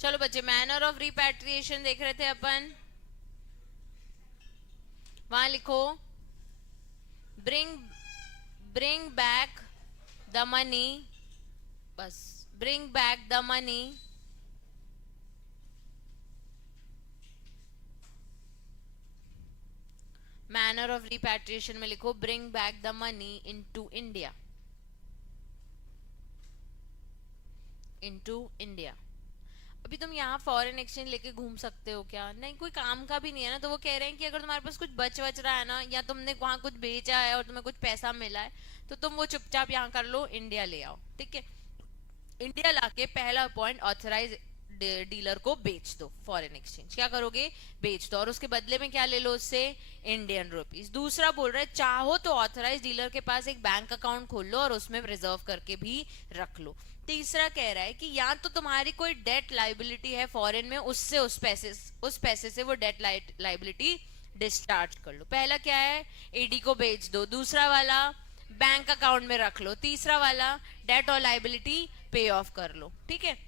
चलो बच्चे, manner of repatriation देख रहे थे अपन, वहां लिखो bring bring back the money, बस bring back the money manner of repatriation में लिखो bring back the money into India, into India. अभी तुम यहाँ फॉरेन एक्सचेंज लेके घूम सकते हो क्या? नहीं, कोई काम का भी नहीं है ना। तो वो कह रहे हैं कि अगर तुम्हारे पास कुछ बच बच रहा है ना, या तुमने वहां कुछ बेचा है और तुम्हें कुछ पैसा मिला है, तो तुम वो चुपचाप यहाँ कर लो, इंडिया ले आओ, ठीक है। इंडिया लाके पहला पॉइंट, ऑथराइज डीलर को बेच दो। फॉरेन एक्सचेंज क्या करोगे? बेच दो, और उसके बदले में क्या ले लो उससे? Indian rupees. दूसरा बोल रहा है चाहो तो ऑथराइज डीलर के पास एक बैंक अकाउंट खोल लो और उसमें रिजर्व करके भी रख लो। तीसरा कह रहा है कि या तो तुम्हारी कोई डेट लाइबिलिटी है फॉरेन में, उससे उस पैसे से वो डेट लाइबिलिटी डिस्चार्ज कर लो। पहला क्या है? एडी को बेच दो। दूसरा वाला बैंक अकाउंट में रख लो। तीसरा वाला डेट और लाइबिलिटी पे ऑफ कर लो, ठीक है।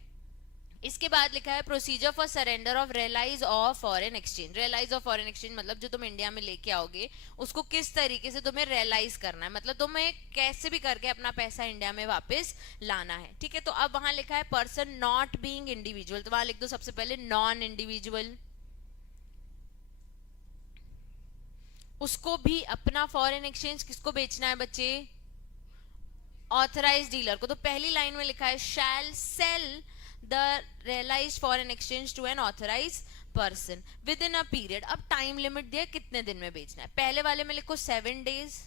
इसके बाद लिखा है procedure for surrender of realise of foreign exchange. Realise of foreign exchange मतलब जो तुम इंडिया में लेके आओगे उसको किस तरीके से तुम्हें रियलाइज करना है, मतलब तुम्हें कैसे भी करके अपना पैसा इंडिया में वापस लाना है, ठीक है। तो अब वहां लिखा है पर्सन नॉट बीइंग इंडिविजुअल, तो वहां लिख दो सबसे पहले नॉन इंडिविजुअल। उसको भी अपना फॉरेन एक्सचेंज किसको बेचना है बच्चे? ऑथराइज डीलर को। तो पहली लाइन में लिखा है shall sell the realise foreign exchange to an authorise person within a period. अब टाइम लिमिट दिया कितने दिन में बेचना है। पहले वाले में लिखो 7 days।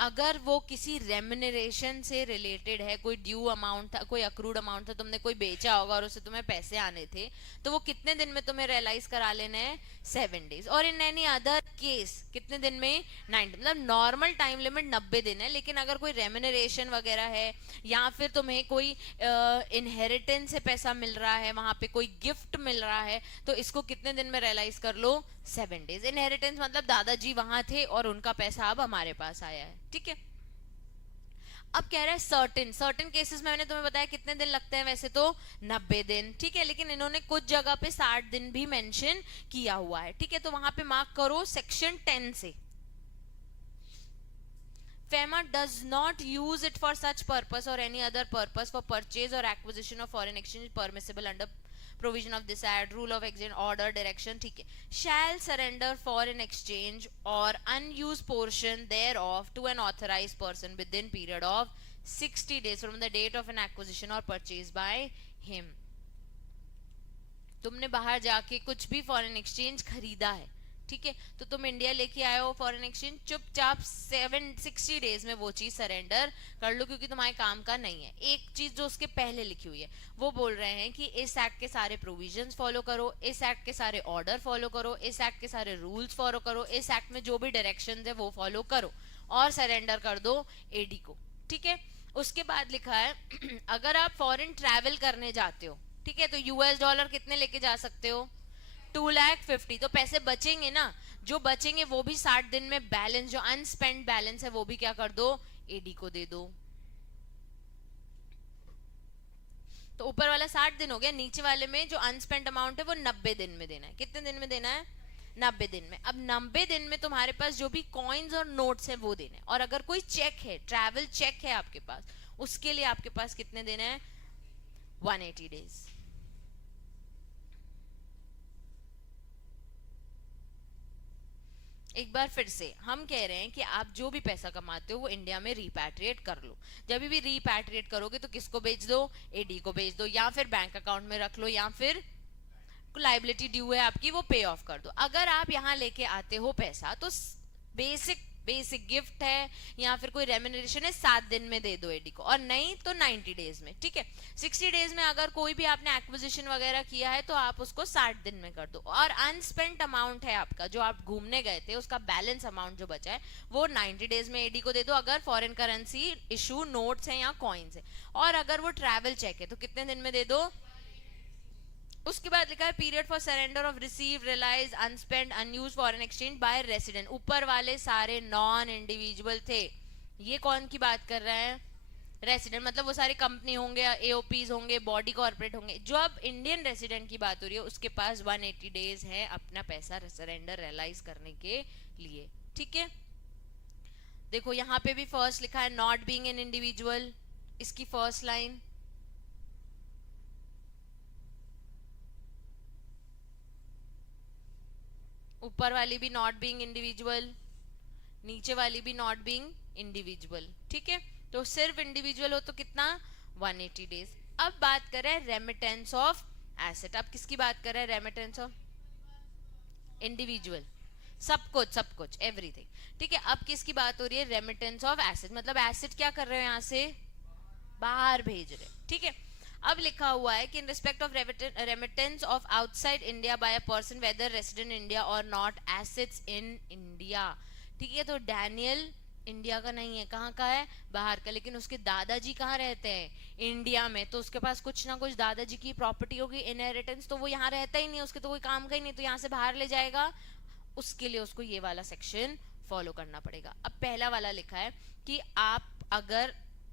अगर वो किसी रेम्युनरेशन से रिलेटेड है, कोई ड्यू अमाउंट था, कोई अक्रूड अमाउंट था, तुमने कोई बेचा होगा और उससे तुम्हें पैसे आने थे, तो वो कितने दिन में तुम्हें रियलाइज करा लेना है? 7 days। और इन एनी अदर केस कितने दिन में? 90। मतलब नॉर्मल टाइम लिमिट 90 दिन है, लेकिन अगर कोई रेम्युनरेशन वगैरह है या फिर तुम्हें कोई इनहेरिटेंस से पैसा मिल रहा है, वहां पे कोई गिफ्ट मिल रहा है, तो इसको कितने दिन में रियलाइज कर लो? 7 days। इनहेरिटेंस मतलब दादाजी वहां थे और उनका पैसा अब हमारे पास आया है, ठीक है। अब कह रहा है सर्टेन सर्टेन केसेस में, मैंने तुम्हें बताया कितने दिन लगते हैं वैसे तो? 90 दिन, ठीक है। लेकिन इन्होंने कुछ जगह पे 60 दिन भी मेंशन किया हुआ है, ठीक है। तो वहां पे मार्क करो सेक्शन 10 से। FEMA does not use it for such purpose or any other purpose for purchase or acquisition of foreign exchange permissible under provision of this act, rule of exchange, order, direction, ठीक है। Shall surrender foreign exchange or unused portion thereof to an authorized person within period of 60 days from the date of an acquisition or purchase by him। तुमने बाहर जाके कुछ भी foreign exchange खरीदा है, ठीक है, तो तुम इंडिया लेके आए हो फॉरेन एक्सचेंज, चुपचाप 760 days में वो चीज सरेंडर कर लो, क्योंकि तुम्हारे काम का नहीं है। एक चीज जो उसके पहले लिखी हुई है, वो बोल रहे हैं कि इस एक्ट के सारे प्रोविजंस फॉलो करो, इस एक्ट के सारे ऑर्डर फॉलो करो, इस एक्ट के सारे रूल्स फॉलो करो, इस एक्ट में जो भी डायरेक्शन है वो फॉलो करो और सरेंडर कर दो एडी को, ठीक है। उसके बाद लिखा है अगर आप फॉरेन ट्रैवल करने जाते हो, ठीक है, तो यूएस डॉलर कितने लेके जा सकते हो? 2,50,000। तो पैसे बचेंगे ना, जो बचेंगे वो भी 60 दिन में बैलेंस, जो अनस्पेंड बैलेंस है वो भी क्या कर दो? एडी को दे दो। तो ऊपर वाला 60 दिन हो गया, नीचे वाले में जो अनस्पेंड अमाउंट है वो 90 दिन में देना है। कितने दिन में देना है? 90 दिन में। अब 90 दिन में तुम्हारे पास जो भी कॉइन्स और नोट्स है वो देने हैं, और अगर कोई चेक है, ट्रैवल चेक है आपके पास, उसके लिए आपके पास कितने दिन है? 180 days। एक बार फिर से हम कह रहे हैं कि आप जो भी पैसा कमाते हो वो इंडिया में रिपैट्रिएट कर लो। जब भी रिपैट्रिएट करोगे तो किसको बेच दो? एडी को बेच दो, या फिर बैंक अकाउंट में रख लो, या फिर लाइबिलिटी ड्यू है आपकी वो पे ऑफ कर दो। अगर आप यहाँ लेके आते हो पैसा तो बेसिक बेसिक गिफ्ट है या फिर कोई रेम्युनरेशन है, 7 दिन में दे दो एडी को, और नहीं तो 90 days में, ठीक है। 60 days में अगर कोई भी आपने एक्विजिशन वगैरह किया है तो आप उसको 60 दिन में कर दो। और अनस्पेंट अमाउंट है आपका, जो आप घूमने गए थे उसका बैलेंस अमाउंट जो बचा है वो 90 days में एडी को दे दो, अगर फॉरेन करेंसी इशू नोट्स है या कॉइन्स है। और अगर वो ट्रैवल चेक है तो कितने दिन में दे दो? उसके बाद लिखा है period for surrender of receive realise unspend unuse foreign exchange by resident. ऊपर वाले सारे नॉन इंडिविजुअल थे, ये कौन की बात कर रहा है? रेसिडेंट मतलब वो सारी कंपनी होंगे, एओपीज होंगे, बॉडी कॉर्पोरेट होंगे। जो अब इंडियन रेसिडेंट की बात हो रही है उसके पास 180 डेज है अपना पैसा सरेंडर रियलाइज करने के लिए। ठीक है, देखो यहाँ पे भी फर्स्ट लिखा है नॉट बीइंग एन इंडिविजुअल, इसकी फर्स्ट लाइन। ऊपर वाली भी नॉट बीइंग इंडिविजुअल, नीचे वाली भी नॉट बीइंग इंडिविजुअल। ठीक है, तो सिर्फ इंडिविजुअल हो तो कितना 180 डेज। अब बात करें रेमिटेंस ऑफ एसेट। अब किसकी बात कर रहे हैं? रेमिटेंस ऑफ इंडिविजुअल, सब कुछ एवरीथिंग। ठीक है, अब किसकी बात हो रही है? रेमिटेंस ऑफ एसेट, मतलब एसेट क्या कर रहे हो यहाँ से बाहर भेज रहे। ठीक है, अब लिखा हुआ है कि in respect of remittance of outside India by a person whether resident India और नॉट एसेट्स इन इंडिया। ठीक है, तो डैनियल इंडिया का नहीं है, कहाँ का है? बाहर का। लेकिन उसके दादाजी कहाँ रहते हैं? इंडिया में। तो उसके पास कुछ ना कुछ दादाजी की प्रॉपर्टी होगी, इनहेरिटेंस, तो वो यहाँ रहता ही नहीं, उसके तो कोई काम का ही नहीं, तो यहाँ से बाहर ले जाएगा। उसके लिए उसको ये वाला सेक्शन फॉलो करना पड़ेगा। अब पहला वाला लिखा है कि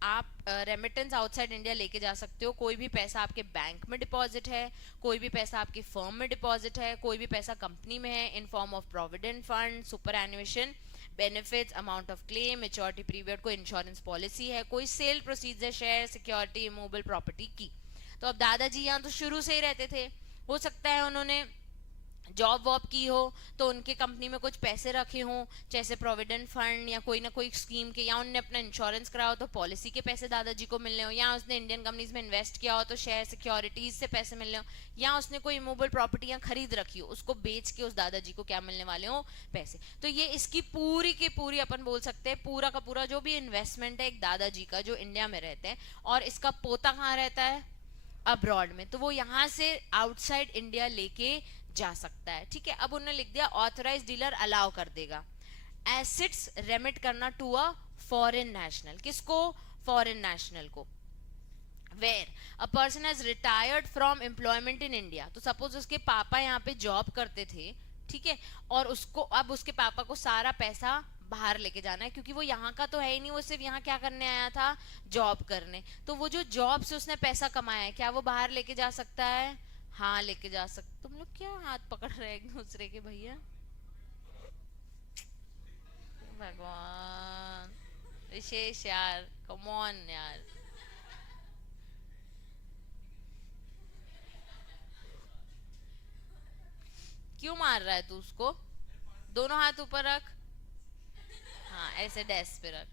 आप रेमिटेंस आउटसाइड इंडिया लेके जा सकते हो, कोई भी पैसा आपके बैंक में डिपॉजिट है, कोई भी पैसा आपकी फर्म में डिपॉजिट है, कोई भी पैसा कंपनी में है in form of provident fund, superannuation, benefits, amount of claim, maturity period, कोई इंश्योरेंस पॉलिसी है, कोई sale procedure, share, security, immovable property की। तो अब दादाजी यहाँ तो शुरू से ही रहते थे, हो सकता है उन्होंने जॉब वॉब की हो तो उनके कंपनी में कुछ पैसे रखे हों, जैसे प्रोविडेंट फंड या कोई ना कोई स्कीम के, या उनने अपना इंश्योरेंस कराया हो तो पॉलिसी के पैसे दादाजी को मिलने हो, या उसने इंडियन कंपनीज में इन्वेस्ट किया हो तो शेयर सिक्योरिटीज से पैसे मिलने हो, या उसने कोई इमूवेबल प्रॉपर्टियां खरीद रखी हो, उसको बेच के उस दादाजी को क्या मिलने वाले हो? पैसे। तो ये इसकी पूरी की पूरी अपन बोल सकते हैं पूरा का पूरा जो भी इन्वेस्टमेंट है एक दादाजी का जो इंडिया में रहते हैं, और इसका पोता कहाँ रहता है? अब्रॉड में। तो वो यहाँ से आउटसाइड इंडिया लेके जा सकता है। ठीक है, अब उन्होंने लिख दिया ऑथराइज डीलर अलाउ कर देगा एसेट्स रेमिट करना टू अ फॉरेन नेशनल। किसको? फॉरेन नेशनल को। Where a person has retired from employment in India. तो सपोज उसके पापा यहाँ पे जॉब करते थे, ठीक है, और उसको अब उसके पापा को सारा पैसा बाहर लेके जाना है, क्योंकि वो यहाँ का तो है ही नहीं, वो सिर्फ यहाँ क्या करने आया था? जॉब करने। तो वो जो जॉब से उसने पैसा कमाया है, क्या वो बाहर लेके जा सकता है? हाँ, लेके जा सकते। तुम लोग क्या हाथ पकड़ रहे हैं एक दूसरे के भैया? भगवान, विशेष यार, कम ऑन यार। क्यों मार रहा है तू उसको? दोनों हाथ ऊपर रख। हाँ, ऐसे डेस्क पे रख।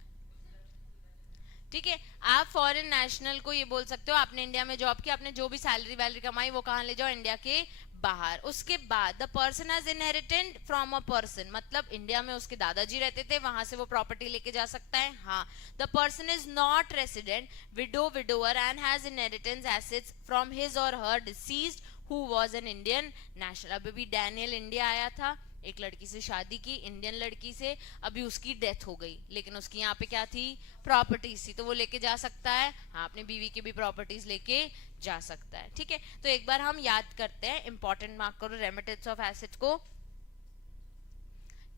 ठीक है, आप फॉरेन नेशनल को ये बोल सकते हो आपने इंडिया में जॉब की, आपने जो भी सैलरी वैलरी कमाई वो कहाँ ले जाओ? इंडिया के बाहर। उसके बाद the person has inherited from a person, मतलब इंडिया में उसके दादाजी रहते थे, वहां से वो प्रॉपर्टी लेके जा सकता है। हाँ, the person is not resident, widow widower and has inheritance assets from his और her deceased who was an Indian national. अभी भी डैनियल इंडिया आया था, एक लड़की से शादी की, इंडियन लड़की से, अभी उसकी डेथ हो गई, लेकिन उसकी यहाँ पे क्या थी? प्रॉपर्टीज थी, तो वो लेके जा सकता है। हाँ, अपनी बीवी की भी प्रॉपर्टीज लेके जा सकता है। ठीक है, तो एक बार हम याद करते हैं, इंपॉर्टेंट मार्क करो रेमिटेंस ऑफ एसेट्स को,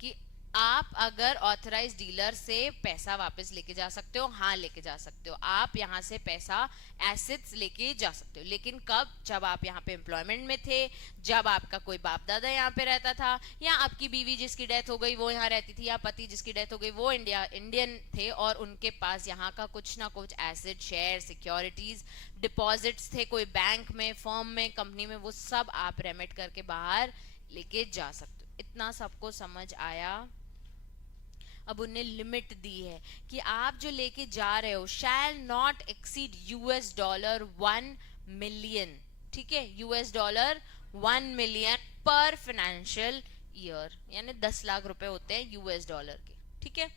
कि आप अगर ऑथराइज डीलर से पैसा वापस लेके जा सकते हो, हाँ लेके जा सकते हो, आप यहाँ से पैसा एसेट्स लेके जा सकते हो। लेकिन कब? जब आप यहाँ पे एम्प्लॉयमेंट में थे, जब आपका कोई बाप दादा यहाँ पे रहता था, या आपकी बीवी जिसकी डेथ हो गई वो यहाँ रहती थी, या पति जिसकी डेथ हो गई वो इंडियन थे, और उनके पास यहाँ का कुछ ना कुछ एसेट, शेयर, सिक्योरिटीज, डिपॉजिट्स थे कोई बैंक में, फर्म में, कंपनी में, वो सब आप रेमिट करके बाहर लेके जा सकते हो। इतना सबको समझ आया? अब उन्हें लिमिट दी है कि आप जो लेके जा रहे हो शैल नॉट एक्सीड $1 मिलियन। ठीक है, $1 मिलियन पर फाइनेंशियल ईयर, यानी 10 लाख रुपए होते हैं US डॉलर के। ठीक है,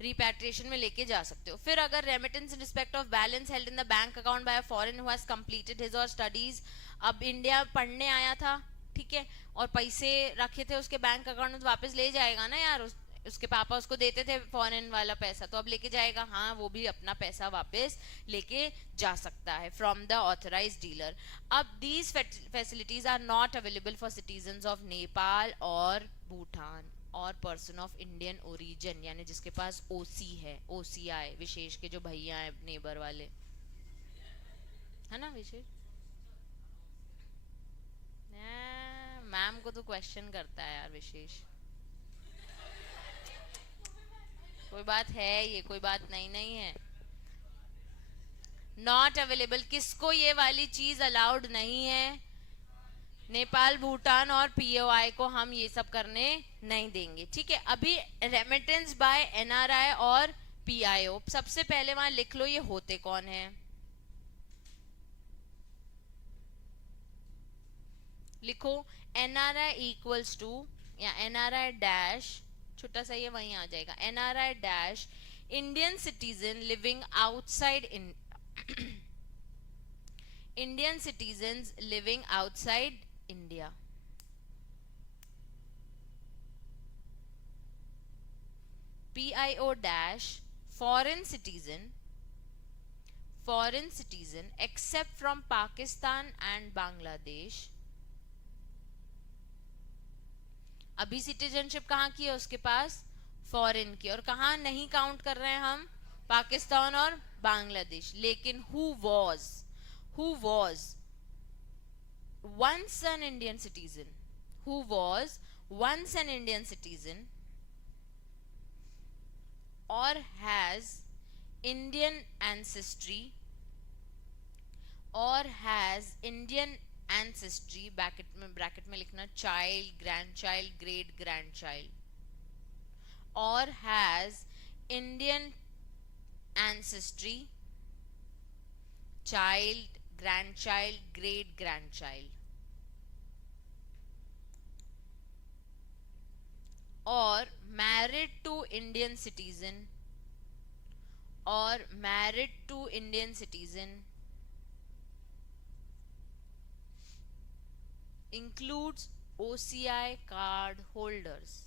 रिपैट्रिएशन में लेके जा सकते हो। फिर अगर remittance in respect of balance held in the bank account by a foreign who has completed his और स्टडीज। अब इंडिया पढ़ने आया था, ठीक है, और पैसे रखे थे उसके बैंक अकाउंट में, तो वापस ले जाएगा ना यार, उसके पापा उसको देते थे फॉरेन वाला पैसा, तो अब लेके जाएगा। हाँ, वो भी अपना पैसा वापस लेके जा सकता है फ्रॉम द ऑथराइज डीलर। अब these facilities are not available for citizen of Nepal और भूटान। और पर्सन ऑफ इंडियन ओरिजिन, यानी जिसके पास ओसी है, ओसीआई, विशेष के जो भैया हैं नेबर वाले, है ना विशेष। मैम को तो क्वेश्चन करता है यार विशेष। कोई बात है, ये कोई बात नहीं नहीं है। नॉट अवेलेबल, किसको ये वाली चीज अलाउड नहीं है? नेपाल, भूटान और पीओआई को हम ये सब करने नहीं देंगे, ठीक है। अभी रेमिटेंस बाय एनआरआई और पीआईओ, सबसे पहले वहां लिख लो ये होते कौन है। लिखो एनआरआई इक्वल्स टू, या एनआरआई डैश, छोटा सा ये वहीं आ जाएगा, NRI dash Indian citizen living outside in Indian citizen living outside India. PIO dash foreign citizen except from Pakistan and Bangladesh। अभी सिटीजनशिप कहाँ की है उसके पास? फॉरेन की। और कहाँ नहीं काउंट कर रहे हैं हम? पाकिस्तान और बांग्लादेश। लेकिन who was once an Indian citizen, who was once an Indian citizen or has Indian ancestry, or has Indian ancestry, bracket में लिखना child, grand child, great grand child, और has Indian ancestry, child, grandchild, great grandchild, or married to Indian citizen, or married to Indian citizen includes OCI card holders.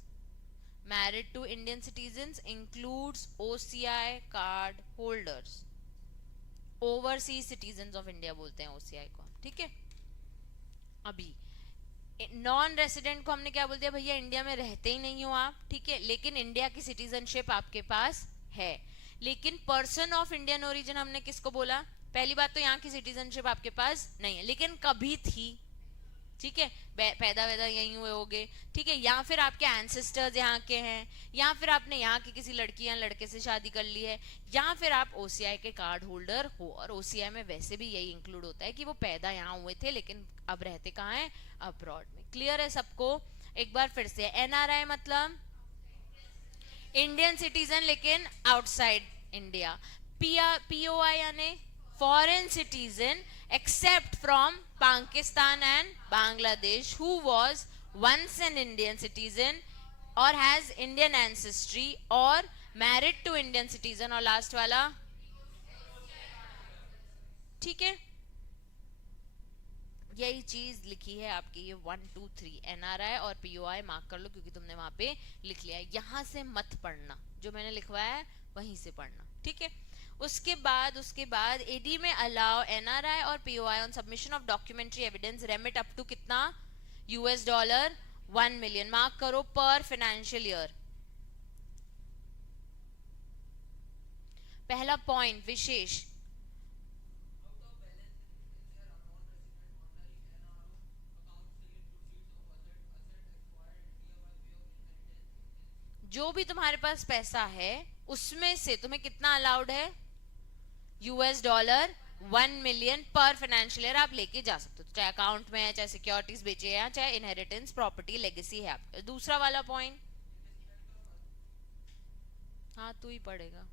Married to Indian citizens includes OCI card holders. Overseas citizen of India बोलते हैं OCI को, ठीक है। अभी non resident को हमने क्या बोल दिया? भैया इंडिया में रहते ही नहीं हो आप, ठीक है, लेकिन इंडिया की सिटीजनशिप आपके पास है। लेकिन पर्सन ऑफ इंडियन ओरिजिन हमने किसको बोला? पहली बात तो यहाँ की सिटीजनशिप आपके पास नहीं है, लेकिन कभी थी, ठीक है, पैदा वैदा यहीं हुए होगे, ठीक है, या फिर आपके एंसेस्टर्स यहाँ के हैं, या फिर आपने यहाँ की किसी लड़की या लड़के से शादी कर ली है, या फिर आप ओसीआई के कार्ड होल्डर हो। और ओसीआई में वैसे भी यही इंक्लूड होता है कि वो पैदा यहाँ हुए थे लेकिन अब रहते कहाँ हैं? अब्रॉड में। क्लियर है सबको? एक बार फिर से, एनआरआई मतलब इंडियन सिटीजन लेकिन आउटसाइड इंडिया। पीओआई यानी foreign citizen except from Pakistan and Bangladesh who was once an Indian citizen or has Indian ancestry or married to Indian citizen, और लास्ट वाला, ठीक है। यही चीज लिखी है आपकी, ये 1 2 3 एनआरआई और पीओआई मार्क कर लो क्योंकि तुमने वहां पे लिख लिया है। यहां से मत पढ़ना, जो मैंने लिखवाया है वहीं से पढ़ना, ठीक है। उसके बाद एडी में अलाउ एनआरआई और POI on submission of documentary evidence remit up to कितना? $1 1 मिलियन। मार्क करो पर फाइनेंशियल ईयर। पहला पॉइंट विशेष, जो भी तुम्हारे पास पैसा है उसमें से तुम्हें कितना अलाउड है? $1 मिलियन पर फाइनेंशियल ईयर आप लेके जा सकते हो, चाहे अकाउंट में है, चाहे सिक्योरिटीज बेचे, या चाहे इनहेरिटेंस प्रॉपर्टी लेगेसी है आपका। दूसरा वाला पॉइंट, हाँ तू ही पढ़ेगा।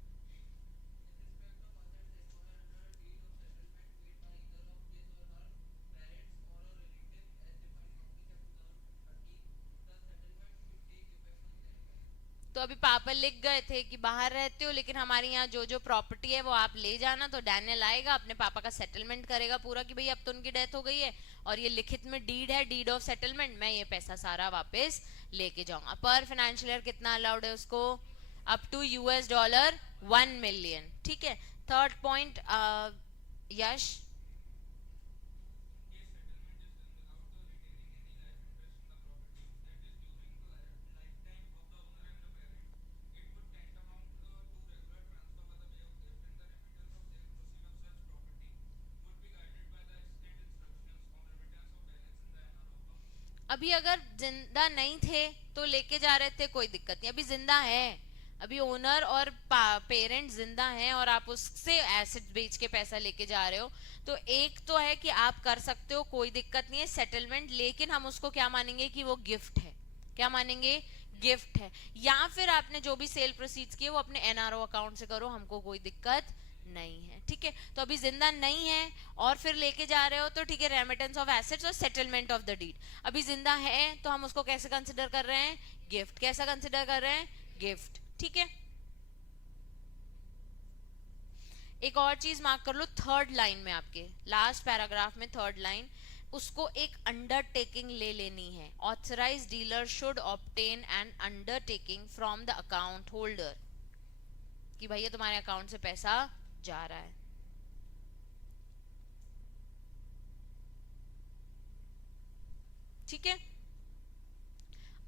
तो अभी पापा लिख गए थे कि बाहर रहते हो लेकिन हमारे यहाँ जो जो प्रॉपर्टी है वो आप ले जाना। तो डैनियल आएगा, अपने पापा का सेटलमेंट करेगा पूरा कि भाई अब तो उनकी डेथ हो गई है और ये लिखित में डीड है, डीड ऑफ सेटलमेंट, मैं ये पैसा सारा वापस लेके जाऊंगा। पर फाइनेंशियल ईयर कितना अलाउड है उसको? अप टू $1 मिलियन, ठीक है। थर्ड पॉइंट, यश, अभी अगर जिंदा नहीं थे तो लेके जा रहे थे, कोई दिक्कत नहीं, अभी जिंदा है, अभी ओनर और पेरेंट जिंदा हैं और आप उससे एसेट बेच के पैसा लेके जा रहे हो, तो एक तो है कि आप कर सकते हो, कोई दिक्कत नहीं है सेटलमेंट, लेकिन हम उसको क्या मानेंगे कि वो गिफ्ट है, क्या मानेंगे, गिफ्ट है। या फिर आपने जो भी सेल प्रोसीड्स किए वो अपने एनआरओ अकाउंट से करो, हमको कोई दिक्कत नहीं है, ठीक है। तो अभी जिंदा नहीं है और फिर लेके जा रहे हो तो ठीक है, रेमिटेंस ऑफ एसेट्स और सेटलमेंट ऑफ द डीड। अभी जिंदा है तो हम उसको कैसे कंसिडर कर रहे हैं, गिफ्ट, कैसा कंसिडर कर रहे हैं, गिफ्ट, ठीक है। एक और चीज मार्क कर लो, थर्ड लाइन में आपके लास्ट पैराग्राफ में थर्ड लाइन, उसको एक अंडरटेकिंग ले लेनी है, authorise dealer should obtain an undertaking from the account holder, कि भैया तुम्हारे अकाउंट से पैसा जा रहा है, ठीक है।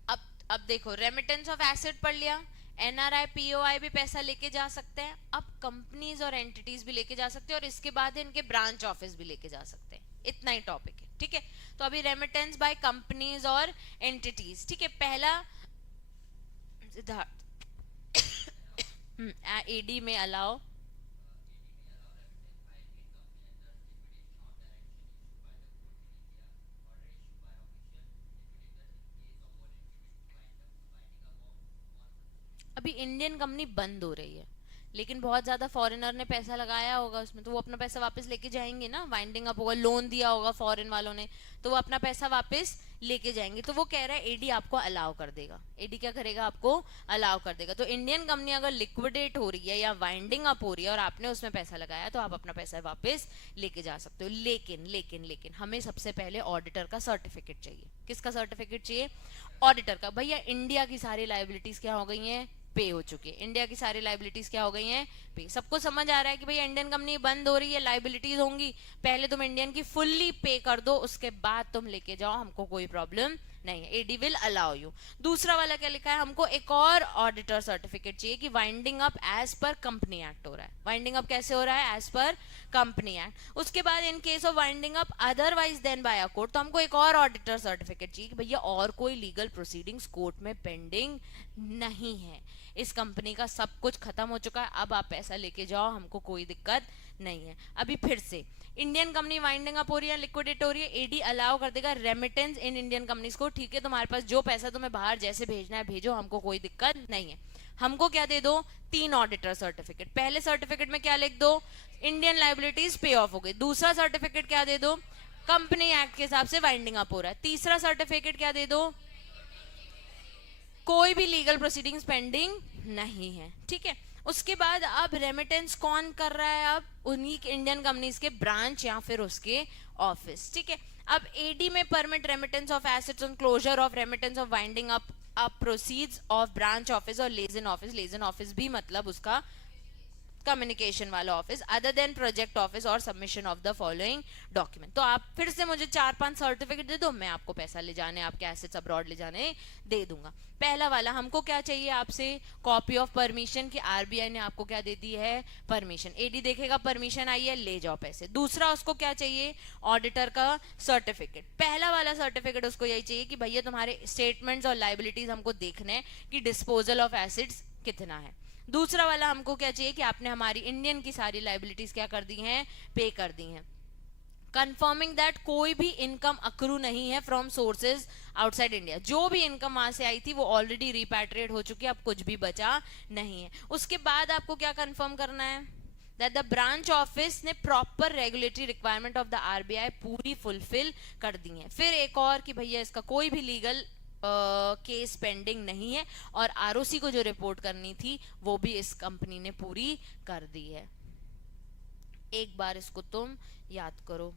अब अब देखो, रेमिटेंस ऑफ एसेट पढ़ लिया, एनआरआई पीओआई भी पैसा लेके जा सकते हैं, अब कंपनीज और एंटिटीज भी लेके जा सकते हैं, और इसके बाद इनके ब्रांच ऑफिस भी लेके जा सकते हैं, इतना ही टॉपिक है, ठीक है। तो अभी रेमिटेंस बाय कंपनीज और एंटिटीज, ठीक है। पहला सिद्धार्थ एडी में अलाउ, अभी इंडियन कंपनी बंद हो रही है, लेकिन बहुत ज्यादा फॉरेनर ने पैसा लगाया होगा उसमें, तो वो अपना पैसा वापस लेके जाएंगे ना, वाइंडिंग अप होगा, लोन दिया होगा फॉरेन वालों ने, तो वो अपना पैसा वापस लेके जाएंगे, तो वो कह रहा है एडी आपको अलाउ कर देगा, एडी क्या करेगा, आपको अलाउ कर देगा। तो इंडियन कंपनी अगर लिक्विडेट हो रही है या वाइंडिंग अप हो रही है और आपने उसमें पैसा लगाया, तो आप अपना पैसा वापस लेके जा सकते हो, लेकिन लेकिन लेकिन हमें सबसे पहले ऑडिटर का सर्टिफिकेट चाहिए। किसका सर्टिफिकेट चाहिए, ऑडिटर का। भैया इंडिया की सारी लाइबिलिटीज क्या हो गई हैं, पे हो चुकी है, इंडिया की सारी लाइबिलिटीज क्या हो गई हैं, पे। सबको समझ आ रहा है कि भैया इंडियन कंपनी बंद हो रही है, लाइबिलिटीज होंगी, पहले तुम इंडियन की फुल्ली पे कर दो, उसके बाद तुम लेके जाओ, हमको कोई प्रॉब्लम नहीं है, एडी विल अलाउ यू। दूसरा वाला क्या लिखा है, हमको एक और ऑडिटर सर्टिफिकेट चाहिए कि winding up as per company act हो रहा है, वाइंडिंग अप कैसे हो रहा है, एज पर कंपनी एक्ट। उसके बाद in case of winding up otherwise than by a court, तो हमको एक और ऑडिटर सर्टिफिकेट चाहिए कि भैया और कोई लीगल प्रोसीडिंग्स कोर्ट में पेंडिंग नहीं है, इस कंपनी का सब कुछ खत्म हो चुका है, अब आप पैसा लेके जाओ, हमको कोई दिक्कत नहीं है। अभी फिर से इंडियन कंपनी वाइंडिंग अप हो रही है, लिक्विडेट हो रही है, एडी अलाउ कर देगा रेमिटेंस इन इंडियन कंपनीज को, ठीक है, तुम्हारे पास जो पैसा तुम्हें बाहर जैसे भेजना है भेजो, हमको कोई दिक्कत नहीं है। हमको क्या दे दो, 3 ऑडिटर सर्टिफिकेट। पहले सर्टिफिकेट में क्या लिख दो, इंडियन लाइबिलिटीज पे ऑफ हो गई। दूसरा सर्टिफिकेट क्या दे दो, कंपनी एक्ट के हिसाब से वाइंडिंग अप हो रहा है। तीसरा सर्टिफिकेट क्या दे दो, कोई भी लीगल प्रोसीडिंग्स पेंडिंग नहीं है, ठीक है। उसके बाद अब रेमिटेंस कौन कर रहा है, अब उन्हीं इंडियन कंपनीज के ब्रांच या फिर उसके ऑफिस, ठीक है। अब एडी में permit remittance of assets on closure of remittance of winding up proceeds of branch office और लेजन ऑफिस, लेजन ऑफिस भी मतलब उसका कम्युनिकेशन वाला office, other than project office और submission of the following document. तो आप फिर से मुझे 4-5 सर्टिफिकेट दे दो, मैं आपको पैसा ले जाने, आपके एसेट्स अब्रॉड ले जाने दे दूंगा। पहला वाला हमको क्या चाहिए आपसे, कॉपी ऑफ परमिशन की आरबीआई ने आपको क्या दे दी है, परमिशन, एडी देखेगा परमिशन आई है, ले जाओ पैसे। दूसरा उसको क्या चाहिए, ऑडिटर का सर्टिफिकेट। पहला वाला सर्टिफिकेट उसको यही चाहिए कि भैया तुम्हारे स्टेटमेंट्स और लाइबिलिटीज हमको देखने हैं कि डिस्पोजल ऑफ एसिड्स कितना है। दूसरा वाला हमको क्या चाहिए कि आपने हमारी इंडियन की सारी लाइबिलिटीज क्या कर दी हैं, पे कर दी हैं। कंफर्मिंग दैट कोई भी इनकम अक्रू नहीं है फ्रॉम सोर्सेज आउटसाइड इंडिया, जो भी इनकम वहां से आई थी वो ऑलरेडी रिपैट्रिएट हो चुकी है, अब कुछ भी बचा नहीं है। उसके बाद आपको क्या कंफर्म करना है, दैट द ब्रांच ऑफिस ने proper regulatory requirement of the RBI पूरी फुलफिल कर दी है। फिर एक और कि भैया इसका कोई भी लीगल केस पेंडिंग नहीं है, और आरओसी को जो रिपोर्ट करनी थी वो भी इस कंपनी ने पूरी कर दी है। एक बार इसको तुम याद करो।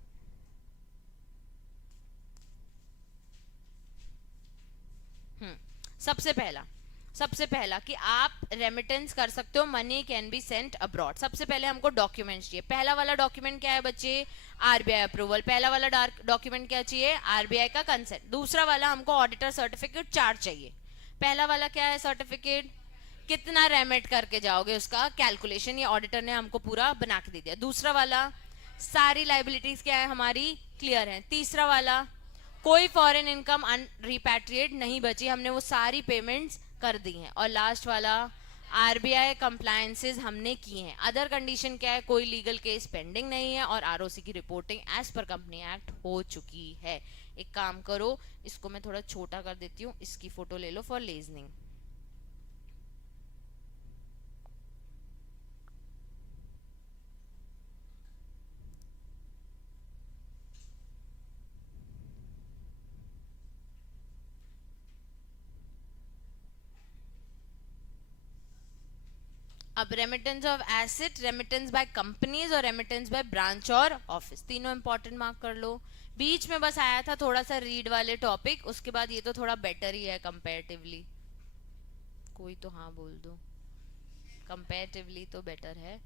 सबसे पहला कि आप रेमिटेंस कर सकते हो, money can be sent abroad. सबसे पहले हमको डॉक्यूमेंट्स चाहिए। पहला वाला डॉक्यूमेंट क्या है बच्चे, आरबीआई अप्रूवल। पहला वाला डॉक्यूमेंट क्या चाहिए, आरबीआई का कंसेंट। दूसरा वाला हमको ऑडिटर सर्टिफिकेट 4 चाहिए। पहला वाला क्या है सर्टिफिकेट, कितना रेमिट करके जाओगे उसका कैलकुलेशन, ये ऑडिटर ने हमको पूरा बना के दे दिया। दूसरा वाला सारी लाइबिलिटीज क्या है हमारी क्लियर है। तीसरा वाला कोई फॉरेन इनकम रिपैट्रिएट नहीं बची, हमने वो सारी पेमेंट्स कर दी हैं। और लास्ट वाला आरबीआई कंप्लायंसेस हमने किए हैं। अदर कंडीशन क्या है, कोई लीगल केस पेंडिंग नहीं है और आरओसी की reporting as per company act हो चुकी है। एक काम करो, इसको मैं थोड़ा छोटा कर देती हूँ, इसकी फोटो ले लो फॉर लेजनिंग। अब remittance of asset, remittance by companies और रेमिटेंस बाय ब्रांच और ऑफिस, तीनों इंपॉर्टेंट मार्क कर लो। बीच में बस आया था थोड़ा सा रीड वाले टॉपिक, उसके बाद ये तो थोड़ा बेटर ही है कंपैरेटिवली। कोई तो हाँ बोल दो, कंपैरेटिवली तो बेटर है।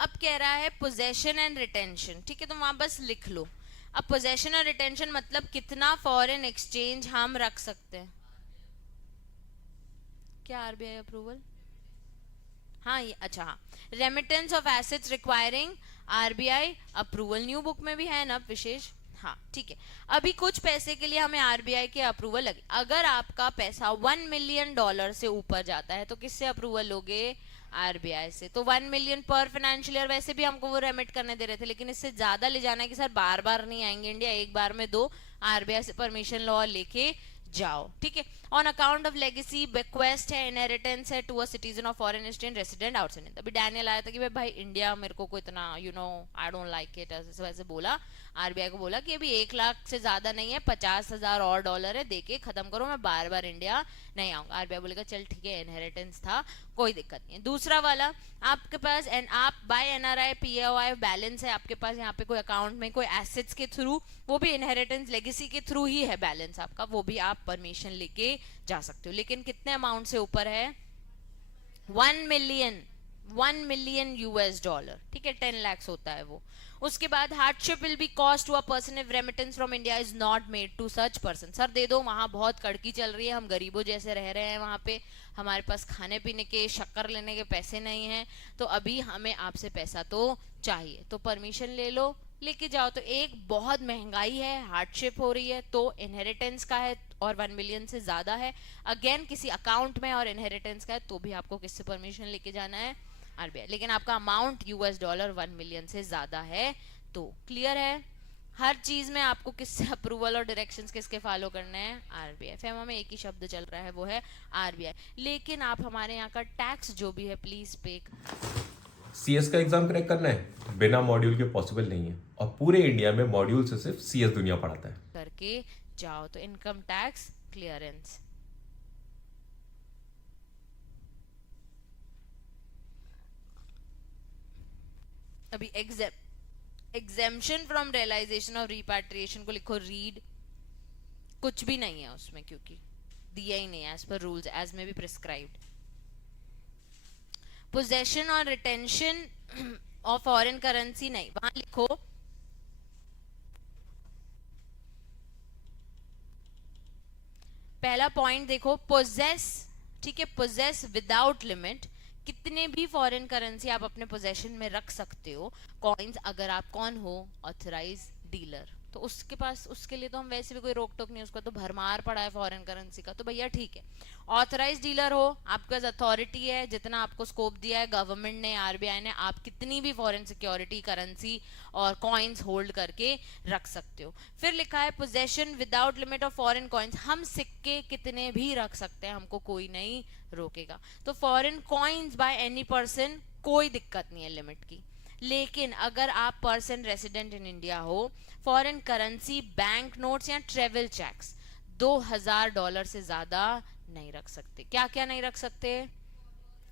अब कह रहा है पोजेशन एंड रिटेंशन, ठीक है, तो वहां बस लिख लो। अब पोजेशन और रिटेंशन मतलब कितना फॉरेन एक्सचेंज हम रख सकते हैं। क्या आरबीआई अप्रूवल, हाँ ये अच्छा, हाँ remittance of assets requiring RBI approval, new book में भी है ना विशेष, हाँ ठीक है। अभी कुछ पैसे के लिए हमें आरबीआई के अप्रूवल लगे। अगर आपका पैसा $1 मिलियन से ऊपर जाता है तो किससे अप्रूवल लोगे, आरबीआई से। तो 1 मिलियन पर फाइनेंशियल ईयर वैसे भी हमको वो रेमिट करने दे रहे थे, लेकिन इससे ज्यादा ले जाना है कि सर बार बार नहीं आएंगे इंडिया, एक बार में दो, आरबीआई से परमिशन लो और लेके जाओ, ठीक है। On account of legacy, bequest है, इनहेरिटेंस है to a citizen of foreign state resident outside India. अभी डैनियल आया था कि भाई इंडिया मेरे को इतना आई डोंट लाइक इट, ऐसे वैसे बोला, आरबीआई को बोला कि अभी 1 लाख से ज्यादा नहीं है, 50,000 और डॉलर है, देके खत्म करो, मैं बार बार इंडिया नहीं आऊंगा। आरबीआई बोलेगा चल ठीक है, इनहेरिटेंस था, कोई दिक्कत नहीं है। दूसरा वाला, आपके पास आप बाय एनआरआई पीएओआई बैलेंस है आपके पास यहाँ पे कोई अकाउंट में, कोई एसेट्स के थ्रू, वो भी इनहेरिटेंस लेगेसी के थ्रू ही है बैलेंस आपका, वो भी आप परमिशन लेके जा सकते हो, लेकिन कितने अमाउंट से ऊपर है, 1 मिलियन, $1 मिलियन, ठीक है, 10 lakhs होता है वो। उसके बाद hardship will be cost to a person if remittance from India is not made to such person. Sir दे दो, वहां बहुत कड़की चल रही है, हम गरीबों जैसे रह रहे हैं वहां पे, हमारे पास खाने पीने के, शक्कर लेने के पैसे नहीं हैं, तो अभी हमें आपसे पैसा तो चाहिए, तो परमिशन ले लो, लेके जाओ। तो एक बहुत महंगाई है, हार्डशिप हो रही है, तो इनहेरिटेंस का है और 1 मिलियन से ज्यादा है, अगेन किसी अकाउंट में और इनहेरिटेंस का है, तो भी आपको किससे परमिशन लेके जाना है, आरबीआई। लेकिन आपका अमाउंट $1 1 मिलियन से ज्यादा है तो क्लियर है। हर चीज में आपको किससे अप्रूवल और डायरेक्शंस किसके फॉलो करने हैं, आरबीआई। फेमा में एक ही शब्द चल रहा है, वो है आरबीआई। लेकिन आप हमारे यहाँ का टैक्स जो भी है प्लीज पे। सीएस का एग्जाम क्रैक करना है बिना मॉड्यूल के पॉसिबल नहीं है, और पूरे इंडिया में मॉड्यूल से सिर्फ सीएस दुनिया पढ़ाता है। करके जाओ, तो इनकम टैक्स क्लियरेंस, अभी exemption from realisation of repatriation को लिखो रीड, कुछ भी नहीं है उसमें क्योंकि दिया ही नहीं एज पर रूल्स एज में भी प्रिस्क्राइब्ड। पोजेशन और रिटेंशन ऑफ फॉरेन करेंसी नहीं, वहां लिखो पहला पॉइंट देखो, पोजेस, ठीक है, पोजेस विदाउट लिमिट, कितने भी फॉरेन करेंसी आप अपने पोजेशन में रख सकते हो, कॉइन्स, अगर आप कौन हो, ऑथराइज डीलर, तो उसके पास, उसके लिए तो हम वैसे भी कोई रोक टोक नहीं, उसका तो भरमार पड़ा है फॉरेन करेंसी का, तो भैया ठीक है। ऑथराइज डीलर हो, आपके पास अथॉरिटी है, जितना आपको स्कोप दिया है गवर्नमेंट ने, आरबीआई ने, आप कितनी भी फॉरेन सिक्योरिटी, करेंसी और कॉइन्स होल्ड करके रख सकते हो। फिर लिखा है possession without limit of foreign coins, हम सिक्के कितने भी रख सकते हैं, हमको कोई नहीं रोकेगा। तो foreign coins by any person, कोई दिक्कत नहीं है लिमिट की। लेकिन अगर आप पर्सन रेसिडेंट इन इंडिया हो, फॉरेन करेंसी, बैंक नोट्स या ट्रेवल चेक्स $2,000 से ज्यादा नहीं रख सकते। क्या क्या नहीं रख सकते,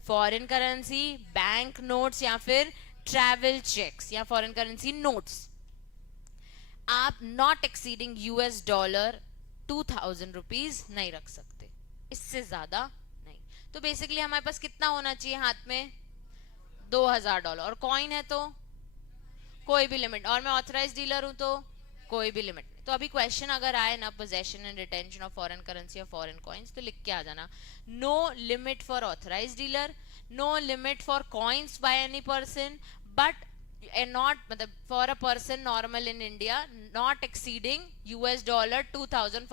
फॉरेन करेंसी, बैंक नोट्स या फिर ट्रैवल चेक्स या फॉरेन करेंसी नोट्स। आप नॉट एक्सीडिंग $2,000 नहीं रख सकते, इससे ज्यादा नहीं। तो बेसिकली हमारे पास कितना होना चाहिए हाथ में, $2,000, और कॉइन है तो कोई भी लिमिट, और मैं ऑथराइज डीलर हूं तो कोई भी लिमिट नहीं। तो अभी क्वेश्चन अगर आए ना, possession and retention of foreign currency और फॉरेन कॉइन्स, तो लिख के आ जाना, no limit for authorise dealer, no limit for coins by any person, but not मतलब for a person normal in India not exceeding $2000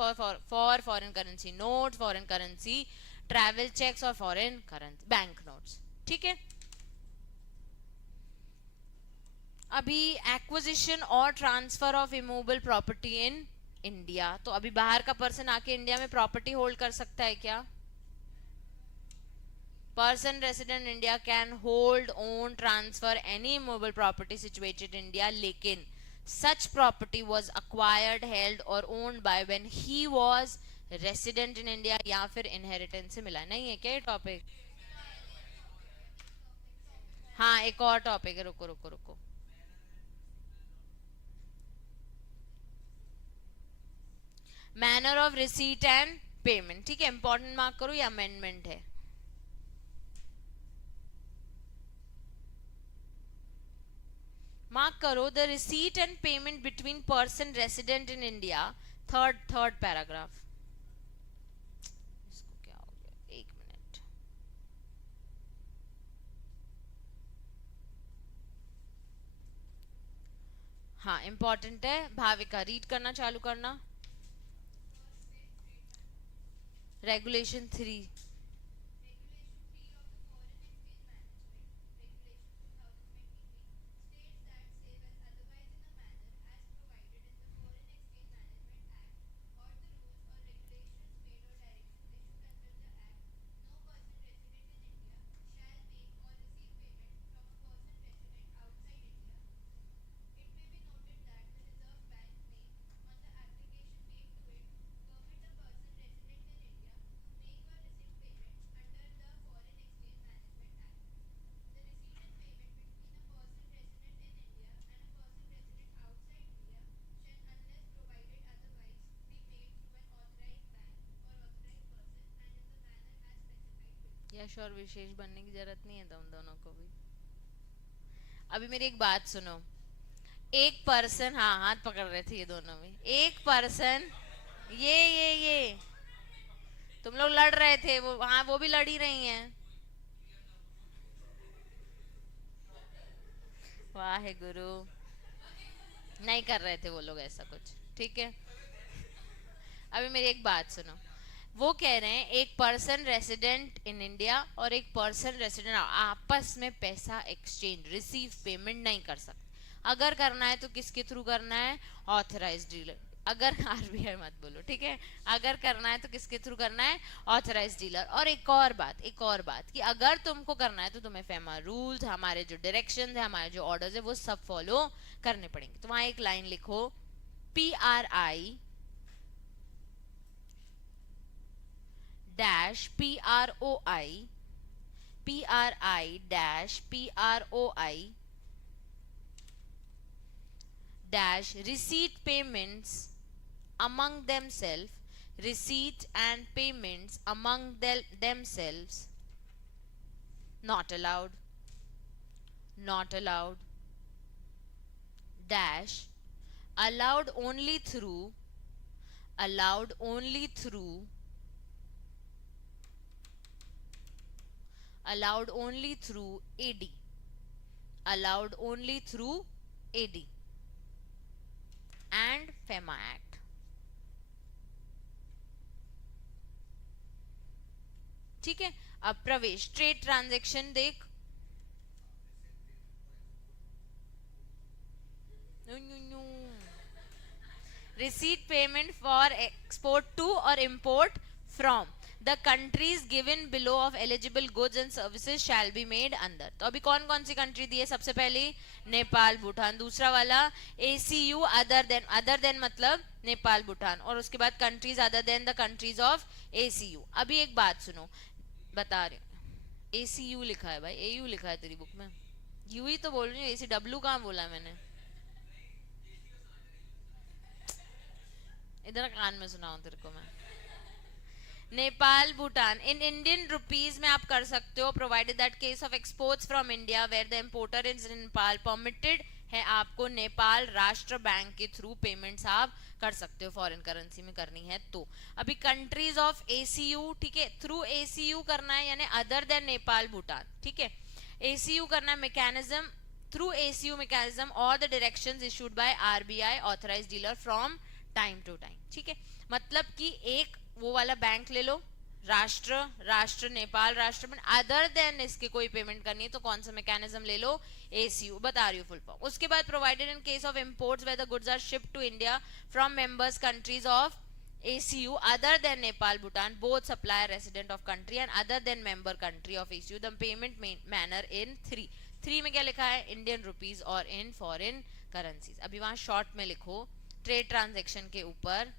for foreign currency note, foreign currency travel cheques और foreign currency bank notes. ठीक है। अभी acquisition और transfer of immovable property in India, तो अभी बाहर का पर्सन आके इंडिया में प्रॉपर्टी होल्ड कर सकता है क्या? Person resident in India can hold, own, transfer any movable property situated in India, लेकिन such property was acquired, held or owned by when he was resident in India या फिर inheritance से मिला। नहीं है क्या ये टॉपिक? हाँ एक और टॉपिक है, रुको रुको रुको। Manner of receipt and payment, ठीक है, इंपॉर्टेंट मार्क करो, ये अमेंडमेंट है। मार्क करो, the receipt and payment between person resident in India, third paragraph. इसको क्या हो गया, एक मिनट। हाँ इंपॉर्टेंट है, भाविका रीड करना चालू करना। रेगुलेशन 3। यश और विशेष बनने की जरूरत नहीं है तुम दोनों को भी। अभी मेरी एक बात सुनो, एक पर्सन, हाँ हाथ पकड़ रहे थे ये दोनों में, एक पर्सन, ये तुम लोग लड़ रहे थे, वो हाँ वो भी लड़ ही रही हैं। वाहे गुरु, नहीं कर रहे थे वो लोग ऐसा कुछ, ठीक है। अभी मेरी एक बात सुनो, वो कह रहे हैं एक पर्सन रेसिडेंट इन इंडिया और एक पर्सन रेसिडेंट आपस में पैसा एक्सचेंज, रिसीव पेमेंट नहीं कर सकते। अगर करना है तो किसके थ्रू करना है? Authorised dealer. अगर आरबीआई मत बोलो, ठीक है। अगर करना है तो किसके थ्रू करना है? Authorised dealer. और एक और बात कि अगर तुमको करना है तो तुम्हें फेमा रूल्स, हमारे जो डायरेक्शंस है, हमारे जो ऑर्डर्स है, वो सब फॉलो करने पड़ेंगे। तो वहां एक लाइन लिखो, PRI dash PROI dash PROI dash receipt payments among themselves, receipt and payments among themselves not allowed dash allowed only through AD and FEMA Act। ठीक है। अब प्रवेश, ट्रेड ट्रांजैक्शन देख, receipt payment for export to or import from the countries given below of eligible goods and services shall be made under। तो अभी कौन कौन सी country दी है? सबसे पहले नेपाल भूटान, दूसरा वाला ACU अदर देन मतलब नेपाल भूटान, और उसके बाद countries other than the countries of ACU। अभी एक बात सुनो, बता रहे ACU लिखा है भाई, AU लिखा है तेरी बुक में, यू ही तो बोल रही हूँ, ACW कहाँ बोला मैंने? इधर कान में सुनाऊं तेरे को मैं। Nepal Bhutan in Indian rupees में आप कर सकते हो, provided that case of exports from India where the importer is in Nepal permitted है आपको नेपाल राष्ट्र बैंक के थ्रू पेमेंट्स आप कर सकते हो, फॉरेन करेंसी में करनी है तो। अभी कंट्रीज ऑफ ACU, ठीक है, थ्रू ACU करना है यानी अदर देन नेपाल भूटान, ठीक है। ACU करना है, mechanism through ACU mechanism or the directions issued by RBI authorized dealer from time to time. ठीक है, मतलब कि एक वो वाला बैंक ले लो, राष्ट्र नेपाल राष्ट्र में, अदर देन इसके कोई पेमेंट करनी है तो कौन सा मैकेनिज्म ले लो, ACU, बता रही हूँ फुल फॉर्म. उसके बाद provided in case of imports where the goods are shipped to India from members countries of ACU other than Nepal, Bhutan, both supplier resident of country and other than member country of ACU, the payment manner in three में क्या लिखा है, Indian rupees और in foreign currencies. अभी वहां short में लिखो, trade transaction के ऊपर,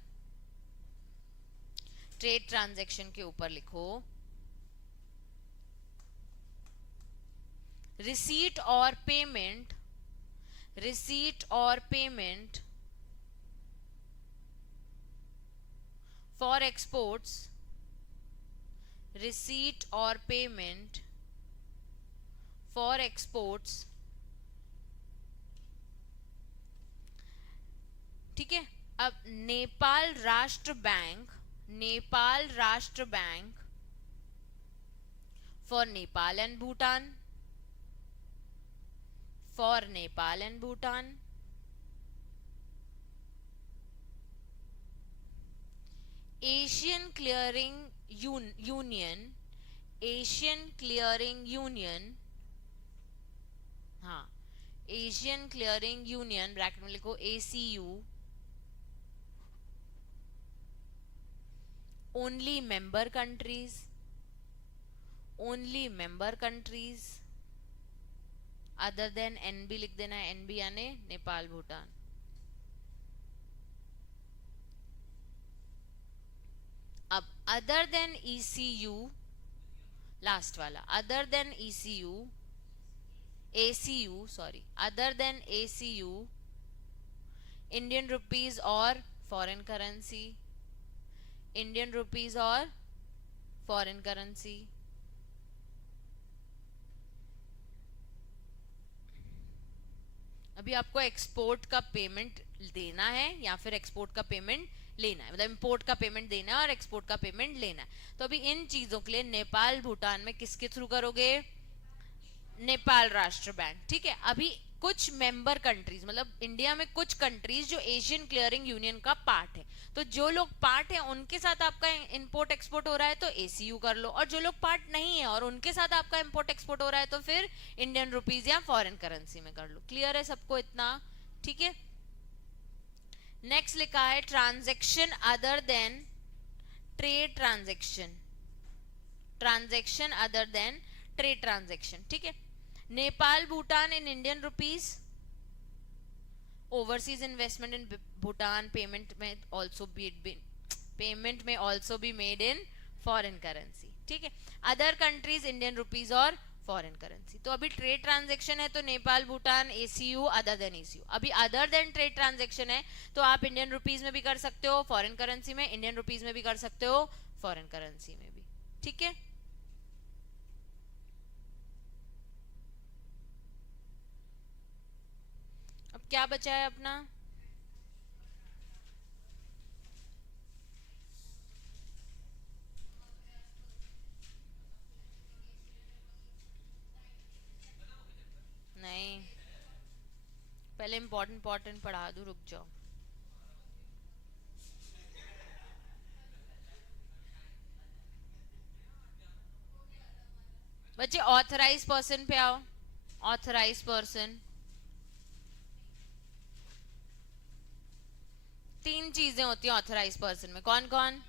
ट्रेड ट्रांजैक्शन के ऊपर लिखो रिसीट और पेमेंट, रिसीट और payment for exports, receipt or payment for exports. ठीक है, अब नेपाल राष्ट्र बैंक, नेपाल राष्ट्र bank for Nepal and Bhutan, for Nepal and Bhutan, Asian Clearing Union, Asian Clearing Union, हाँ, Asian Clearing Union ब्रैकेट में लिखो ACU, only member countries, only member countries, other than NB लिख देना है, NB यानी नेपाल भूटान. अब other than ECU, last वाला, other than ECU, ACU sorry, other than ACU, Indian rupees और फॉरेन करेंसी, इंडियन रुपीज और फॉरेन करेंसी. अभी आपको एक्सपोर्ट का पेमेंट देना है या फिर एक्सपोर्ट का पेमेंट लेना है, मतलब इंपोर्ट का पेमेंट देना है और एक्सपोर्ट का पेमेंट लेना है. तो अभी इन चीजों के लिए नेपाल भूटान में किसके थ्रू करोगे, नेपाल राष्ट्र बैंक. ठीक है, अभी कुछ मेंबर कंट्रीज, मतलब इंडिया में कुछ कंट्रीज जो एशियन क्लियरिंग यूनियन का पार्ट है, तो जो लोग पार्ट है उनके साथ आपका इंपोर्ट एक्सपोर्ट हो रहा है तो ACU कर लो, और जो लोग पार्ट नहीं है और उनके साथ आपका इंपोर्ट एक्सपोर्ट हो रहा है तो फिर इंडियन रुपीज या फॉरेन करेंसी में कर लो. क्लियर है सबको इतना? ठीक है, नेक्स्ट लिखा है transaction other than trade transaction, transaction other than trade transaction. ठीक है, Nepal Bhutan in Indian rupees, overseas investment in Bhutan payment में also be made in foreign currency. ठीक है, अदर कंट्रीज इंडियन रुपीज और फॉरेन करेंसी. तो अभी ट्रेड ट्रांजैक्शन है तो Nepal Bhutan ACU other than ACU. अभी अदर देन ट्रेड ट्रांजैक्शन है तो आप इंडियन रुपीज में भी कर सकते हो, फॉरेन करेंसी में, इंडियन रुपीज में भी कर सकते हो, फॉरेन करेंसी में भी. ठीक है, अब क्या बचा है अपना, नहीं पहले इंपॉर्टेंट पढ़ा दूं, रुक जाओ. बच्चे ऑथराइज पर्सन पे आओ, ऑथराइज पर्सन. तीन चीजें होती हैं ऑथराइज पर्सन में, कौन कौन,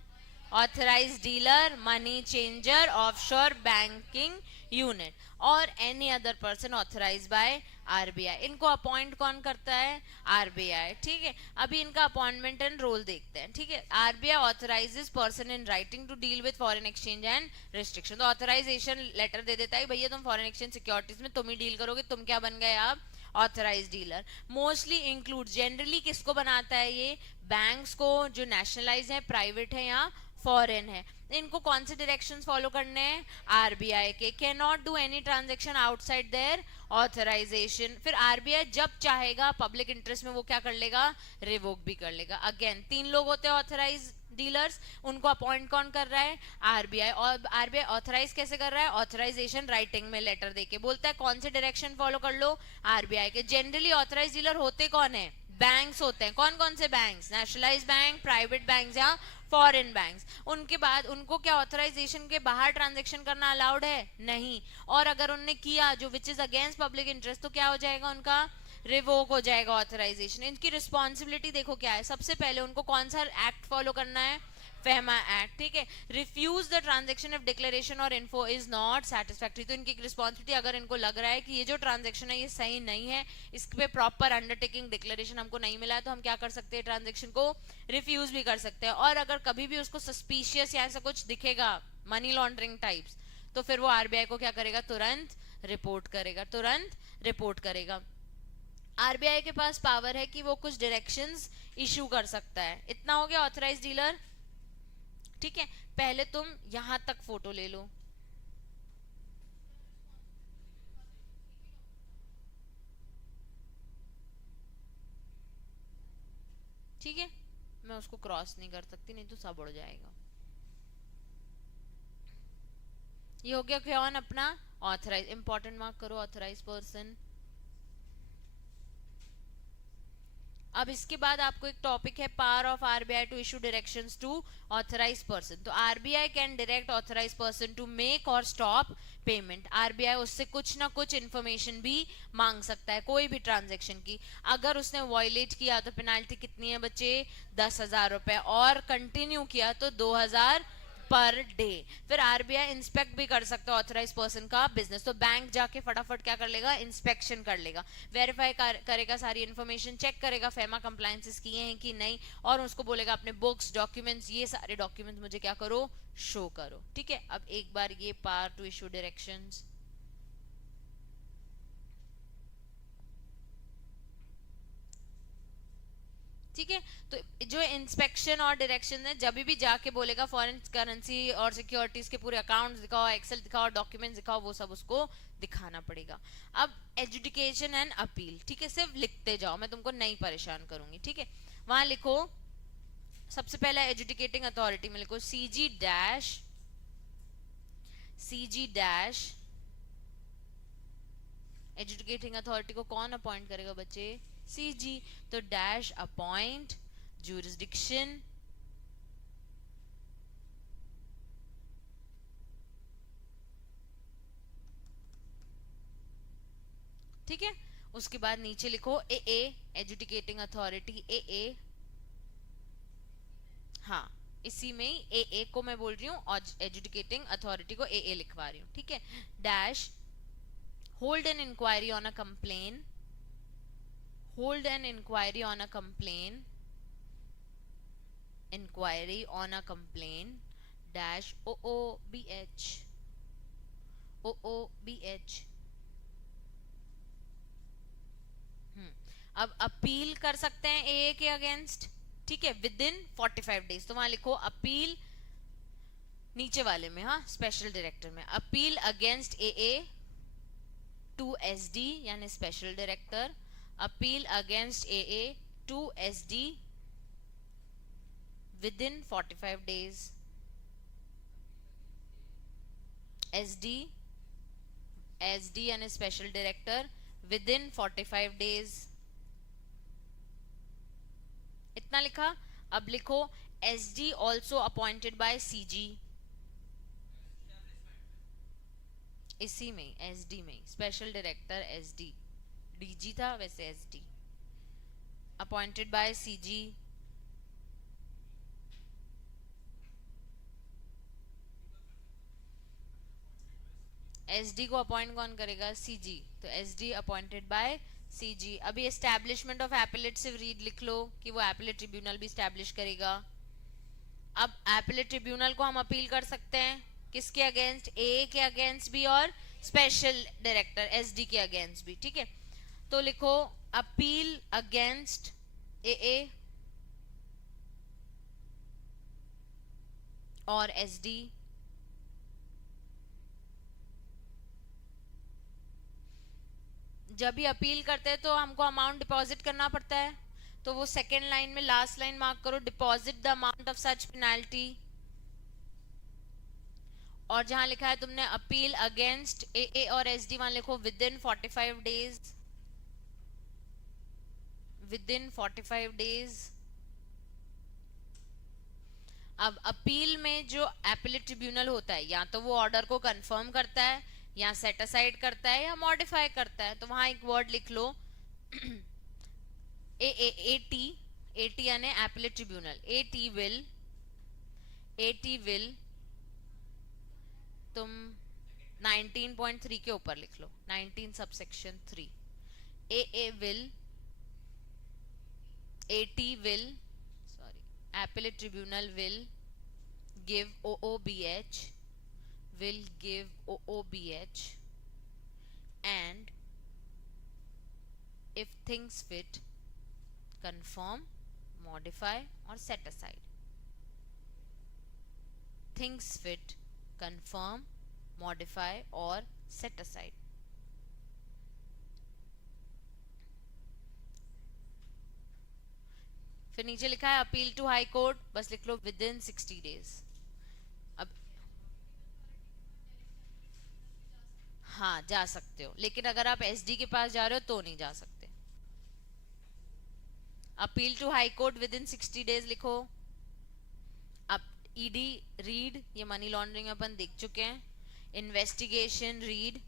authorise dealer, money changer, offshore banking unit और any other person authorise by RBI. इनको अपॉइंट कौन करता है, RBI. ठीक है, अभी इनका अपॉइंटमेंट एंड रोल देखते हैं. ठीक है, RBI authorises person in writing to deal with foreign exchange and restriction. तो ऑथराइजेशन लेटर दे देता है, भैया तुम फॉरेन एक्सचेंज सिक्योरिटीज में तुम ही डील करोगे, तुम क्या बन गए आप, authorise dealer. Mostly include, generally किसको बनाता है ये, बैंक्स को जो नेशनलाइज है, प्राइवेट है या फॉरेन है. इनको कौन से डायरेक्शंस फॉलो करने हैं, RBI के. Can not do any transaction outside their authorisation. फिर RBI जब चाहेगा पब्लिक इंटरेस्ट में वो क्या कर लेगा, रिवोक भी कर लेगा. अगेन तीन लोग होते हैं ऑथराइज डीलर्स, उनको अपॉइंट कौन कर रहा है? आरबीआई। और आरबीआई ऑथराइज कैसे कर रहा है? ऑथराइजेशन राइटिंग में लेटर देके बोलता है कौन से डायरेक्शन फॉलो कर लो? आरबीआई के। जनरली ऑथराइज डीलर होते कौन है? बैंक्स होते हैं। कौन कौन से banks? Nationalised bank, private banks या फॉरेन बैंक्स। उनके बाद उनको क्या ऑथराइजेशन के बाहर ट्रांजैक्शन करना अलाउड है? नहीं। और अगर उनने किया जो which is against public interest, तो क्या हो जाएगा? उनका रिवोक हो जाएगा ऑथराइजेशन। इनकी रिस्पॉन्सिबिलिटी देखो क्या है। सबसे पहले उनको कौन सा एक्ट फॉलो करना है? फेमा एक्ट, ठीक है। Refuse the transaction if declaration और इन्फो इज नॉट सेटिस्फैक्टरी। तो इनकी रिस्पॉन्सिबिलिटी, अगर इनको लग रहा है कि ये जो ट्रांजेक्शन है ये सही नहीं है, इस पे प्रॉपर अंडरटेकिंग डिक्लेरेशन हमको नहीं मिला है, तो हम क्या कर सकते हैं? ट्रांजेक्शन को रिफ्यूज भी कर सकते हैं। और अगर कभी भी उसको सस्पिशियस या ऐसा कुछ दिखेगा मनी लॉन्ड्रिंग टाइप्स, तो फिर वो आरबीआई को क्या करेगा? तुरंत रिपोर्ट करेगा, तुरंत रिपोर्ट करेगा। आरबीआई के पास पावर है कि वो कुछ डायरेक्शंस इशू कर सकता है। इतना हो गया ऑथराइज डीलर, ठीक है। पहले तुम यहां तक फोटो ले लो, ठीक है। मैं उसको क्रॉस नहीं कर सकती, नहीं तो सब उड़ जाएगा। ये हो गया कौन? अपना ऑथराइज। इंपॉर्टेंट मार्क करो ऑथराइज पर्सन। अब इसके बाद आपको एक टॉपिक है power of RBI to issue directions to authorise person. तो RBI can direct authorise person to make और स्टॉप पेमेंट। आरबीआई उससे कुछ ना कुछ इंफॉर्मेशन भी मांग सकता है कोई भी ट्रांजैक्शन की। अगर उसने वॉयलेट किया तो पेनाल्टी कितनी है बच्चे? 10,000 रुपए। और कंटिन्यू किया तो 2,000 पर डे। फिर आरबीआई इंस्पेक्ट भी कर सकता है ऑथराइज पर्सन का बिजनेस। तो बैंक जाके फटाफट क्या कर लेगा? इंस्पेक्शन कर लेगा, वेरीफाई करेगा, सारी इंफॉर्मेशन चेक करेगा फेमा कंप्लायंसेस किए हैं कि नहीं, और उसको बोलेगा अपने बुक्स, डॉक्यूमेंट्स, ये सारे डॉक्यूमेंट्स मुझे क्या करो? शो करो, ठीक है। अब एक बार ये पावर टू इशू डायरेक्शंस, ठीक है। तो जो इंस्पेक्शन और डायरेक्शन है, जब भी जाके बोलेगा फॉरेन करेंसी और सिक्योरिटीज के पूरे अकाउंट्स दिखाओ, एक्सेल दिखाओ, डॉक्यूमेंट्स दिखाओ, वो सब उसको दिखाना पड़ेगा। अब एजुकेशन एंड अपील, ठीक है। सिर्फ लिखते जाओ, मैं तुमको नहीं परेशान करूंगी, ठीक है। वहां लिखो, सबसे पहला एजुकेटिंग अथॉरिटी में लिखो सीजी डैश। एजुकेटिंग अथॉरिटी को कौन अपॉइंट करेगा बच्चे? सीजी। तो डैश अपॉइंट जुरिस्डिक्शन, ठीक है। उसके बाद नीचे लिखो ए एजुकेटिंग अथॉरिटी ए। हाँ, इसी में ही ए को मैं बोल रही हूँ और एजुकेटिंग अथॉरिटी को ए लिखवा रही हूँ, ठीक है। Dash hold an inquiry on a complaint, hold an inquiry on a complaint, inquiry on a complaint dash OOBH। अब अपील कर सकते हैं ए के अगेंस्ट, ठीक है, विद इन 45 डेज। तो वहां लिखो अपील, नीचे वाले में, हाँ, स्पेशल डायरेक्टर में, appeal against A to SD यानी special director, appeal against A to SD within 45 days. SD यानी special director within 45 days. इतना लिखा। अब लिखो SD also appointed by CG. इसी में एसडी में स्पेशल डायरेक्टर एसडी, डीजी था वैसे SD, appointed by CG. SD को अपॉइंट कौन करेगा? सीजी। तो एसडी अपॉइंटेड बाय सीजी। अभी एस्टैब्लिशमेंट ऑफ एपिलेटिव रीड लिख लो कि वो एपिलेट ट्रिब्यूनल भी एस्टैब्लिश करेगा। अब एपिलेट ट्रिब्यूनल को हम अपील कर सकते हैं किसके अगेंस्ट? ए के अगेंस्ट भी और स्पेशल डायरेक्टर एसडी के अगेंस्ट भी, ठीक है। तो लिखो अपील अगेंस्ट ए और एसडी। जब भी अपील करते हैं तो हमको अमाउंट डिपॉजिट करना पड़ता है, तो वो सेकेंड लाइन में लास्ट लाइन मार्क करो, deposit the amount of such penalty. और जहां लिखा है तुमने अपील अगेंस्ट ए और एसडी, वहां लिखो with in 45 days, with in 45 days. अब अपील में जो एपीलेट ट्रिब्यूनल होता है, या तो वो ऑर्डर को कंफर्म करता है, या सेट असाइड करता है, या मॉडिफाई करता है। तो वहां एक वर्ड लिख लो एटी, एटी यानी एपीलेट ट्रिब्यूनल। एटी विल तुम 19.3 के ऊपर लिख लो, 19 subsection 3। A will, eighty will, appellate tribunal will give OOBH, will give OOBH, and if things fit, confirm, modify or set aside. Things fit, confirm, modify or set aside. फिर नीचे लिखा है appeal to high court, बस लिख लो with in 60 days. अब हाँ जा सकते हो, लेकिन अगर आप एसडी के पास जा रहे हो तो नहीं जा सकते। Appeal to high court within 60 days लिखो। अब ईडी रीड, ये मनी लॉन्ड्रिंग अपन देख चुके हैं। इन्वेस्टिगेशन रीड,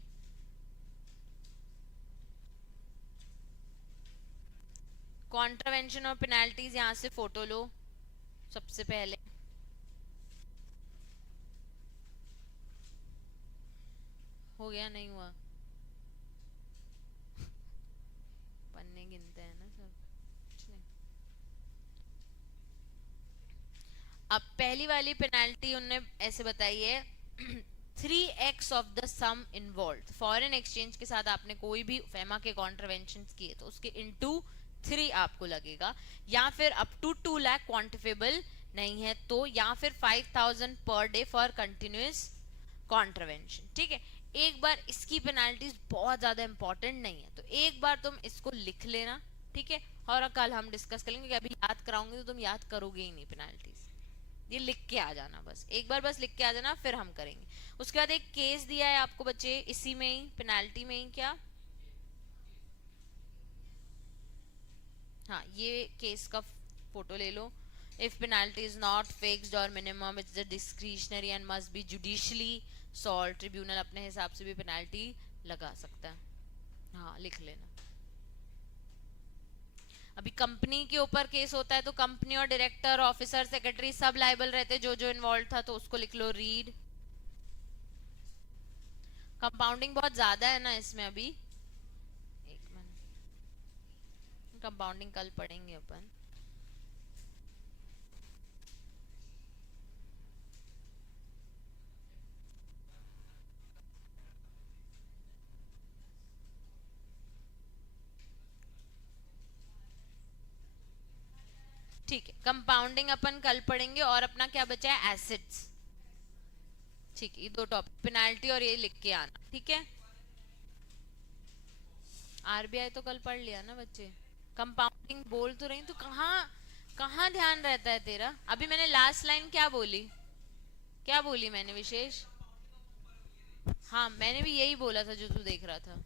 कॉन्ट्रावेंशन और पेनाल्टीज, यहां से फोटो लो सबसे पहले। हो गया, नहीं हुआ? पन्ने गिनते हैं ना सब, कुछ नहीं। अब पहली वाली पेनाल्टी उन्होंने ऐसे बताई है 3x of the sum involve. Foreign exchange के साथ आपने कोई भी फेमा के कॉन्ट्रावेंशन किए तो उसके इनटू 3 आपको लगेगा, या फिर अप टू 2 लाख क्वांटिफेबल नहीं है तो, या फिर 5000 per day for continuous contravention. ठीक है, एक बार इसकी पेनाल्टीज बहुत ज्यादा इंपॉर्टेंट नहीं है, तो एक बार तुम इसको लिख लेना। ठीक है, और कल हम डिस्कस करेंगे, अभी याद कराऊंगे तो तुम याद करोगे ही नहीं पेनाल्टीज। ये लिख के आ जाना, बस एक बार बस लिख के आ जाना, फिर हम करेंगे। उसके बाद एक केस दिया है आपको बच्चे, इसी में ही पेनाल्टी में ही, क्या हाँ ये केस का फोटो ले लो। If penalty is not fixed or minimum, it's the discretionary and must be judicially solve. Tribunal अपने हिसाब से भी पेनाल्टी लगा सकता है। हाँ लिख लेना। अभी कंपनी के ऊपर केस होता है तो कंपनी और डायरेक्टर, ऑफिसर, सेक्रेटरी सब लायबल रहते, जो जो इन्वॉल्व था, तो उसको लिख लो रीड। कंपाउंडिंग बहुत ज्यादा है ना इसमें अभी, एक मिनट, कंपाउंडिंग कल पढ़ेंगे अपन। ठीक है, कंपाउंडिंग अपन कल पढ़ेंगे, और अपना क्या बचा है, एसिड्स। ठीक है, ये दो टॉपिक, पेनाल्टी और ये लिख के आना। ठीक है, आरबीआई तो कल पढ़ लिया ना बच्चे। कंपाउंडिंग बोल तो रही, तो कहाँ कहाँ ध्यान रहता है तेरा? अभी मैंने लास्ट लाइन क्या बोली, क्या बोली मैंने विशेष? हाँ मैंने भी यही बोला था जो तू देख रहा था।